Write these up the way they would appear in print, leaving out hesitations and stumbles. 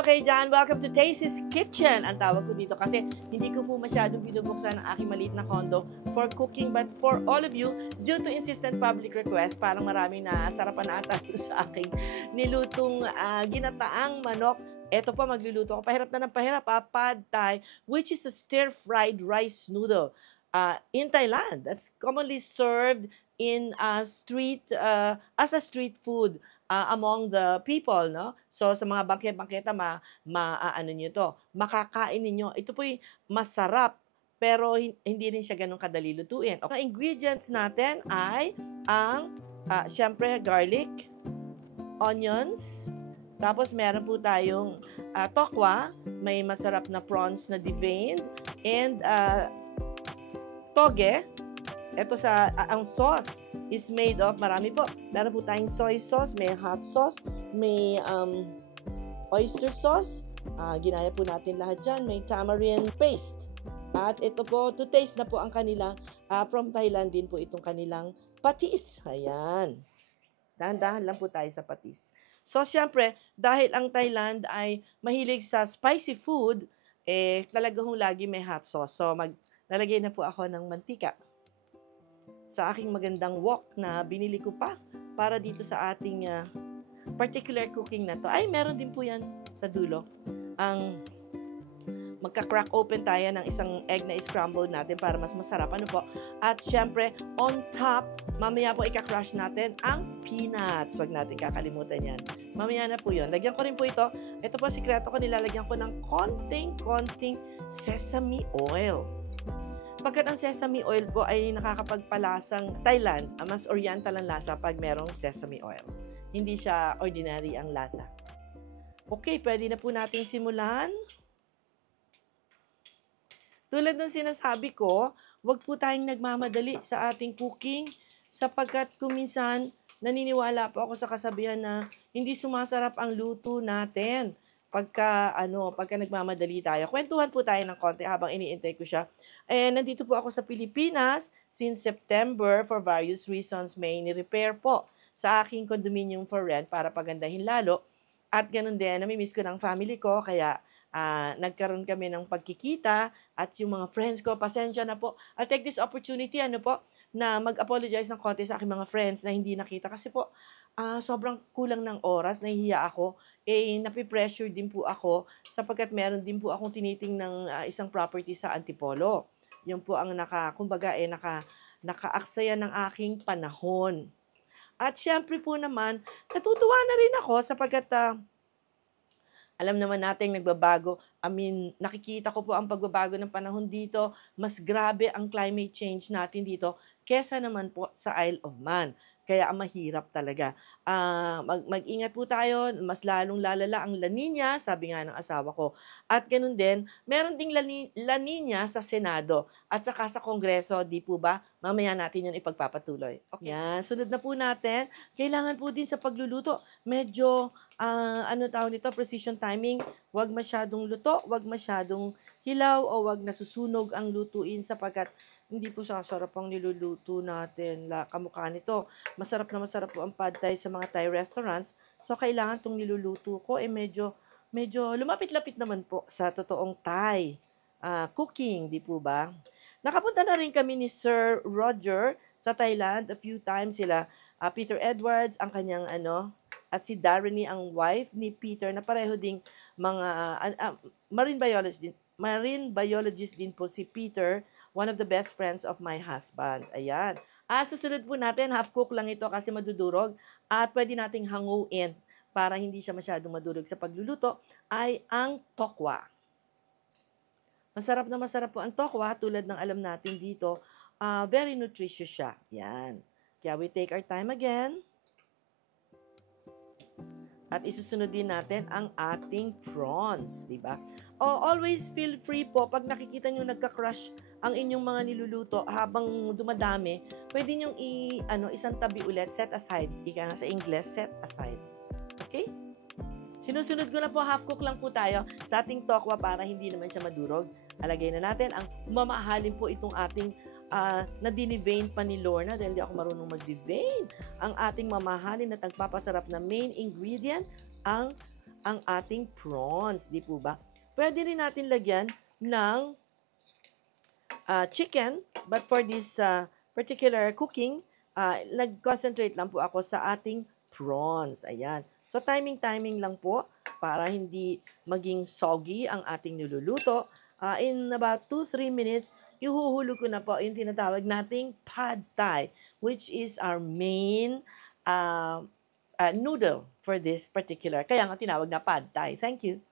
Hello kayo dyan. Welcome to Tasty's Kitchen. Ang tawag ko dito kasi hindi ko po masyadong binubuksan ang aking maliit na kondo for cooking, but for all of you, due to insistent public request, parang maraming nasarapan na ata sa aking nilutong ginataang manok. Eto po, magluluto ko. Pahirap na ng pahirap, Pad Thai, which is a stir-fried rice noodle in Thailand. That's commonly served in street as a street food among the people, no? So sa mga bangketa ano niyo to, makakain niyo. Ito po'y masarap, pero hindi rin siya ganun kadali lutuin. Okay. Ang ingredients natin ay ang syempre garlic, onions, tapos meron po tayong tokwa, may masarap na prawns na deveined, and toge. Ito ang sauce is made of, marami po. Meron po tayong soy sauce, may hot sauce, may oyster sauce. Ginaya po natin lahat dyan. May tamarind paste. At ito po, to taste na po ang kanilang, from Thailand din po itong kanilang patis. Ayan. Dahan-dahan lang po tayo sa patis. So, syempre, dahil ang Thailand ay mahilig sa spicy food, talagang lagi may hot sauce. So, nalagay na po ako ng mantika sa aking magandang wok na binili ko pa para dito sa ating particular cooking na to. Ay, meron din po yan sa dulo. Ang magka-crack open tayo ng isang egg na scramble natin para mas masarap. Ano po? At syempre, on top, mamaya po ika-crush natin ang peanuts. Huwag natin kakalimutan yan. Mamaya na po yun. Lagyan ko rin po ito. Ito po, sikreto ko, nilalagyan ko ng konting sesame oil. Pagkat ang sesame oil po ay nakakapagpalasang Thailand, mas oriental ang lasa pag merong sesame oil. Hindi siya ordinary ang lasa. Okay, pwede na po nating simulan. Tulad ng sinasabi ko, wag po tayong nagmamadali sa ating cooking sapagkat kuminsan naniniwala po ako sa kasabihan na hindi sumasarap ang luto natin pagka nagmamadali tayo. Kwentuhan po tayo ng konti habang iniintay ko siya. Nandito po ako sa Pilipinas since September for various reasons. May ni-repair po sa aking condominium for rent para pagandahin lalo. At ganun din, namimiss ko ng family ko, kaya nagkaroon kami ng pagkikita at yung mga friends ko, pasensya na po. I'll take this opportunity, na mag-apologize ng konti sa aking mga friends na hindi nakita. Kasi po, sobrang kulang ng oras, nahihiya ako. Napipressure din po ako sapagkat meron din po akong tinitingnan ng isang property sa Antipolo. Yun po ang nakaaksaya ng aking panahon. At syempre po naman, natutuwa na rin ako sapagkat alam naman natin nagbabago. Nakikita ko po ang pagbabago ng panahon dito. Mas grabe ang climate change natin dito kesa naman po sa Isle of Man. Kaya ang mahirap talaga. Mag-ingat po tayo, mas lalong lalala ang La Nina, sabi nga ng asawa ko. At ganun din, meron ding La Nina sa Senado at saka sa Kongreso, di po ba? Mamaya natin yun ipagpapatuloy. Okay. Yan, sunod na po natin. Kailangan po din sa pagluluto, medyo, precision timing. Huwag masyadong luto, huwag masyadong hilaw, o huwag nasusunog ang lutuin sapagkat hindi po sasarap ang niluluto natin. Kamukha nito. Masarap po ang pad thai sa mga Thai restaurants. So, kailangan itong niluluto ko medyo lumapit-lapit naman po sa totoong Thai cooking, di po ba? Nakapunta na rin kami ni Sir Roger sa Thailand a few times. Sila Peter Edwards, ang kanyang at si Darreny, ang wife ni Peter, na pareho ding mga marine biologist din po si Peter, one of the best friends of my husband. Ayan. Susunod po natin, half-cook lang ito kasi madudurog at pwede nating hanguin para hindi siya masyadong madurog sa pagluluto, ay ang tokwa. Masarap po ang tokwa, tulad ng alam natin dito, very nutritious siya. Yan. Kaya we take our time again. At isusunod din natin ang ating prawns, di ba? Always feel free po, pag nakikita nyo nagka-crush ang inyong mga niluluto habang dumadami, pwede nyo isang tabi ulit, set aside. Ika nga sa English, set aside. Okay? Sinusunod ko na po, half cook lang po tayo sa ating tokwa para hindi naman siya madurog. Alagay na natin ang mamahalin po itong ating na dinevein pa ni Lorna dahil di ako marunong mag-devein. Ang ating mamahalin at nagpapasarap na main ingredient, ang ang ating prawns, di po ba? Pwede rin natin lagyan ng chicken, but for this particular cooking, nag-concentrate lang po ako sa ating prawns. Ayan. So, timing-timing lang po para hindi maging soggy ang ating niluluto. In about 2-3 minutes, ihuhulog ko na po yung tinatawag nating pad thai, which is our main noodle for this particular. Kaya nga tinawag na pad thai. Thank you.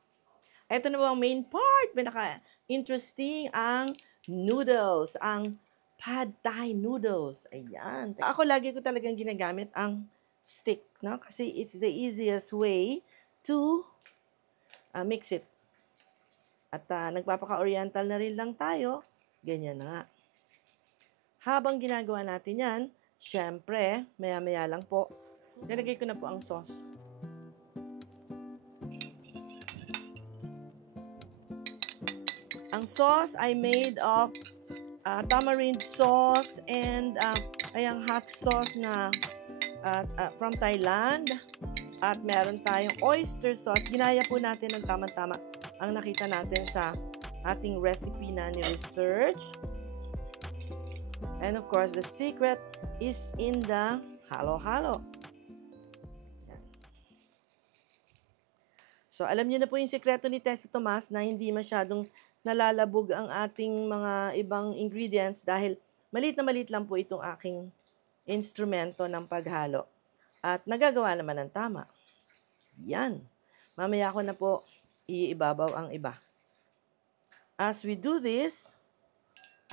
Ito na po ang main part. Pinaka-interesting ang noodles, ang pad thai noodles. Ayan. Ako lagi ko talagang ginagamit ang stick, no? Kasi it's the easiest way to mix it. At nagpapaka-oriental na rin lang tayo. Ganyan na nga. Habang ginagawa natin yan, syempre, maya-maya lang po, nilagay ko na po ang sauce. Ang sauce ay made of tamarind sauce and ayang hot sauce na from Thailand. At meron tayong oyster sauce. Ginaya po natin ng tama-tama ang nakita natin sa ating recipe na ni-research. And of course, the secret is in the halo-halo. So, alam niyo na po yung sikreto ni Tessa Tomas na hindi masyadong nalalabog ang ating mga ibang ingredients dahil maliit na maliit lang po itong aking instrumento ng paghalo. At nagagawa naman ng tama. Yan. Mamaya ko na po iibabaw ang iba. As we do this,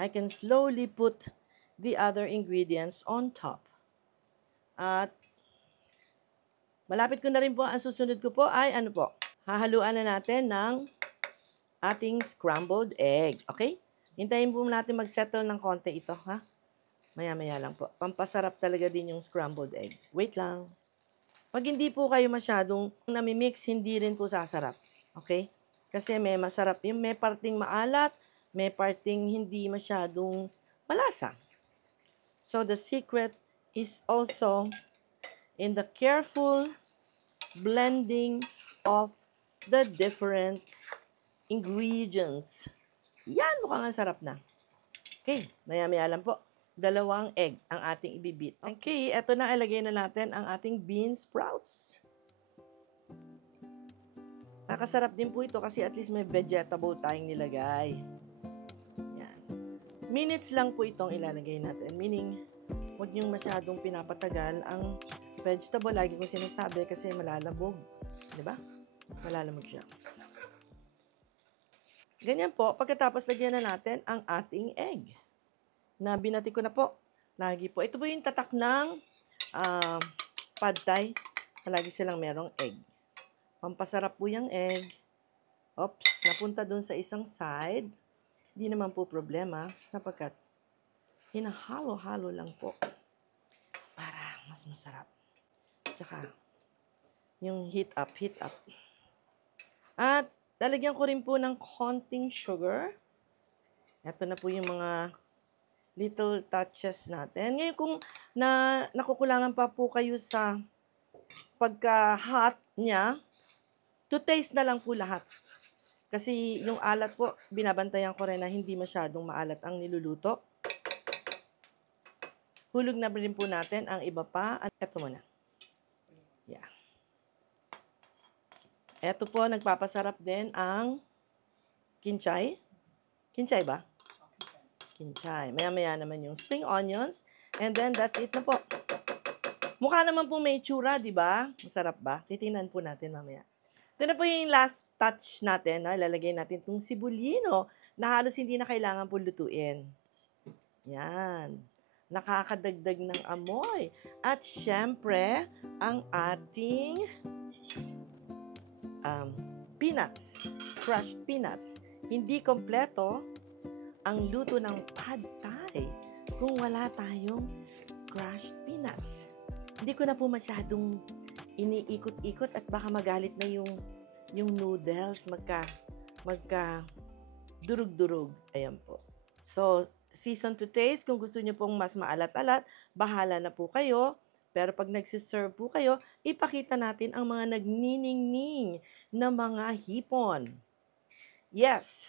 I can slowly put the other ingredients on top. At malapit ko na rin po, ang susunod ko po ay ano po, hahaluan na natin ng ating scrambled egg. Okay? Hintayin po natin mag-settle ng konti ito, ha? Maya-maya lang po. Pampasarap talaga din yung scrambled egg. Wait lang. Pag hindi po kayo masyadong namimix, hindi rin po sasarap. Okay? Kasi may masarap yung may parting maalat, may parting hindi masyadong malasa. So the secret is also in the careful blending of the different ingredients. Yan, mukhang ang sarap na. Okay, maya-maya lang po. 2 egg ang ating ibibit. Okay, eto na, ilagay na natin ang ating bean sprouts. Nakasarap din po ito kasi at least may vegetable tayong nilagay. Yan. Minutes lang po itong ilalagay natin. Meaning, huwag niyong masyadong pinapatagal ang vegetable. Lagi kong sinasabi kasi malalabog. Diba? Malalamog siya. Ganyan po, pagkatapos lagyan na natin ang ating egg. Na binati ko na po. Lagi po. Ito po yung tatak ng pad thai. Lagi silang merong egg. Pampasarap po yung egg. Oops, napunta dun sa isang side. Hindi naman po problema sapagkat hinahalo-halo lang po para mas masarap. Tsaka, yung heat up. At lalagyan ko rin po ng konting sugar. Ito na po yung mga little touches natin. Ngayon, kung nakukulangan pa po kayo sa pagka-hot niya, to taste na lang po lahat. Kasi yung alat po, binabantayan ko rin na hindi masyadong maalat ang niluluto. Hulog na rin po natin ang iba pa. At eto muna. Yeah. Eto po, nagpapasarap din ang kinchay. Kinchay ba? Kinchay. Maya-maya naman yung spring onions. And then, that's it na po. Mukha naman po may tsura, di ba? Masarap ba? Titingnan po natin mamaya. Ito na po yung last touch natin. Ilalagay natin itong sibulino na halos hindi na kailangan po lutuin. Yan. Nakakadagdag ng amoy. At syempre, ang ating peanuts. Crushed peanuts. Hindi kompleto ang luto ng pad thai kung wala tayong crushed peanuts. Hindi ko na po masyadong iniikot-ikot at baka magalit na yung noodles magka durug-durug. Ayan po. So, season to taste. Kung gusto niyo pong mas maalat-alat, bahala na po kayo. Pero pag nagsiserve po kayo, ipakita natin ang mga nagniningning na mga hipon. Yes,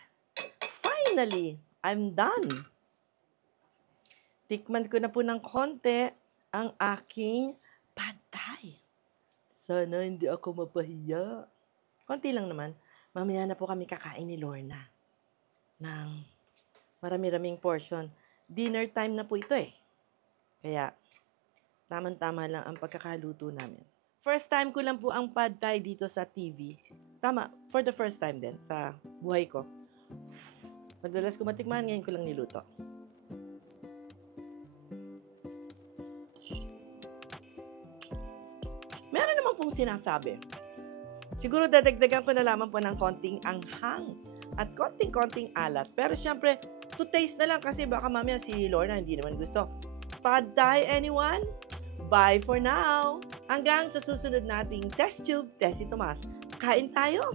finally, I'm done. Tikman ko na po ng konti ang aking pad thai. Sana hindi ako mapahiya. Konti lang naman. Mamaya na po kami kakain ni Lorna ng marami-raming portion. Dinner time na po ito eh. Kaya, tamang-tama lang ang pagkakaluto namin. First time ko lang po ang pad thai dito sa TV. Tama, for the first time din sa buhay ko. Madalas ko matikman, ngayon ko lang niluto. Meron naman pong sinasabi. Siguro dadagdagan ko na lamang po ng konting anghang at konting-konting alat. Pero syempre, to taste na lang kasi baka mamaya si Lorna hindi naman gusto. Pad thai, anyone? Bye for now! Hanggang sa susunod nating Test Tube, Tessie Tomas. Kain tayo!